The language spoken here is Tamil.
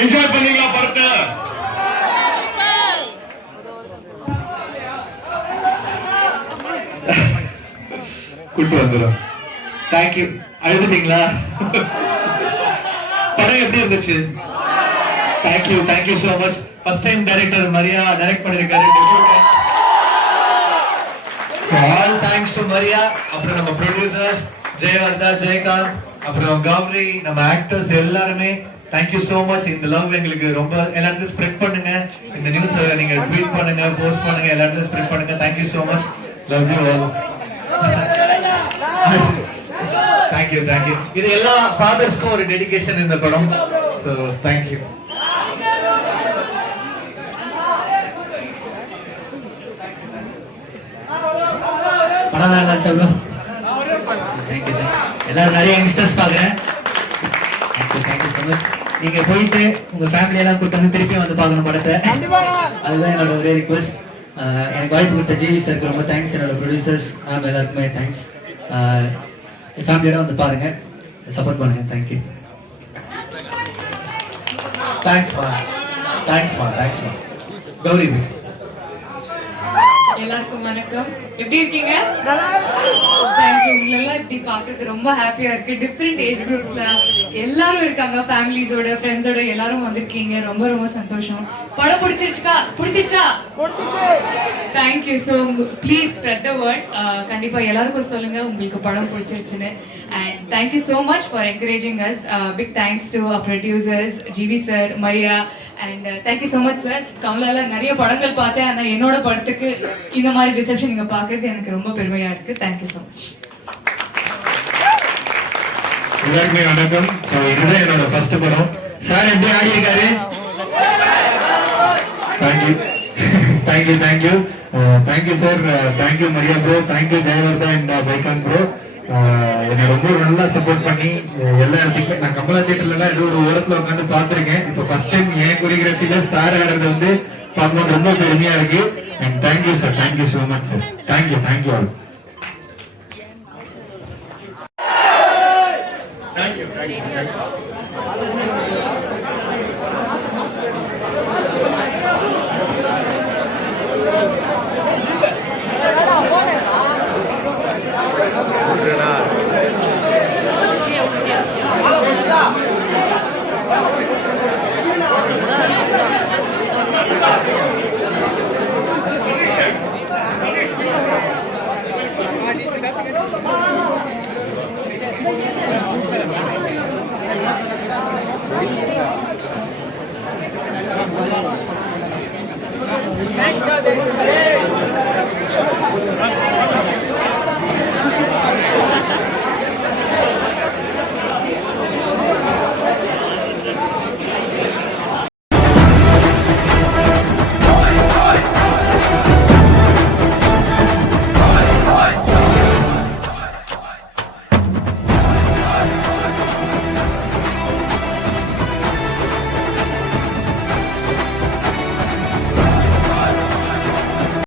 என்ஜாய் பண்ணீங்களா படத்தை? கூட்டு வந்துடும். தேங்க்யூ. அழுதுட்டீங்களா? படம் எப்படி இருந்துச்சு? Thank you so much. First time director Maria direct பண்ணிருக்காரு. So all thanks to Maria. அப்புறம் நம்ம ப்ரொடியூசர்ஸ் ஜெயவர்தா, ஜெயகாந்த், அப்புறம் கௌரி, நம்ம ஆக்டர்ஸ் எல்லாருமே தேங்க்யூ சோ மச். இந்த லவ் எங்களுக்கு ரொம்ப எல்லாத்தையும் ஸ்ப்ரெட் பண்ணுங்க. இந்த நியூஸ் நீங்க ட்வீட் பண்ணுங்க, போஸ்ட் பண்ணுங்க, எல்லாத்தையும் ஸ்ப்ரெட் பண்ணுங்க. Thank you so much. Love you all. Thank you. இது எல்லா ஃபாதர்ஸ்க்கும் ஒரு டெடிகேஷன் இந்த படம். So thank you. படம் நல்லா சொல்லுவோம். Thank you sir. எல்லாரும் நிறைய யங்ஸ்டர்ஸ் பார்க்குறேன். Thank you so much. நீங்க போயிட்டு உங்க ஃபேமிலி எல்லாம் கூட்டு வந்து திருப்பி வந்து பார்க்கணும் படத்தை. அதுதான் என்னோட ஒரே ரிக்வெஸ்ட். எனக்கு வாய்ப்பு கொடுத்த ஜிவி சாருக்கு ரொம்ப தேங்க்ஸ். என்னோட ப்ரொடியூசர்ஸ் எல்லாருக்குமே தேங்க்ஸ். என் ஃபேமிலியோட வந்து பாருங்க, சப்போர்ட் பண்ணுங்க. தேங்க்யூ. தேங்க்ஸ்மா. கௌரி மிஸ். எல்லாருக்கும் வணக்கம். எப்படி இருக்கீங்க? தேங்க்யூ. உங்களெல்லாம் இப்படி பார்க்கறது ரொம்ப ஹாப்பியா இருக்கு. டிஃப்ரெண்ட் ஏஜ் குரூப்ஸ்ல எல்லாரும் இருக்காங்க, ஃபேமிலிஸோட, ஃப்ரெண்ட்ஸோட எல்லாரும் வந்திருக்கீங்க. ரொம்ப சந்தோஷம். படம் பிடிச்சிருச்சா? Thank you. So please spread the word. கண்டிப்பா எல்லாருக்கும் சொல்லுங்க உங்களுக்கு படம் பிடிச்சிருச்சுன்னு. And thank you so much for encouraging us. Big thanks to our producers G V sir, Maria. And thank you so much sir. கமலால நிறைய படங்கள் பார்த்தேன், ஆனால் என்னோட படத்துக்கு இந்த மாதிரி ரிசப்ஷன் நீங்க பார்க்கறது எனக்கு ரொம்ப பெருமையா இருக்கு. Thank you so much. எல்லாருக்குமே வணக்கம். ஸோ இதுதான் என்னோட ஃபர்ஸ்ட் படம். சார் எப்படி ஆடி இருக்காரு? Thank you sir. Thank you Maria bro. Thank you Jayavardha and பைகான் ப்ரோ. என்னை ரொம்ப நல்லா சப்போர்ட் பண்ணி எல்லா இடத்துக்குமே நான் கமலா தியேட்டர்ல ஏதோ ஒரு ஓரத்துல உட்காந்து பார்த்திருக்கேன். இப்போ ஃபர்ஸ்ட் டைம் என் கொரியோகிராஃபில சார் ஆடுறது வந்து பார்க்கும்போது ரொம்ப பெருமையா இருக்கு. And thank you sir. Thank you so much sir. Thank you all.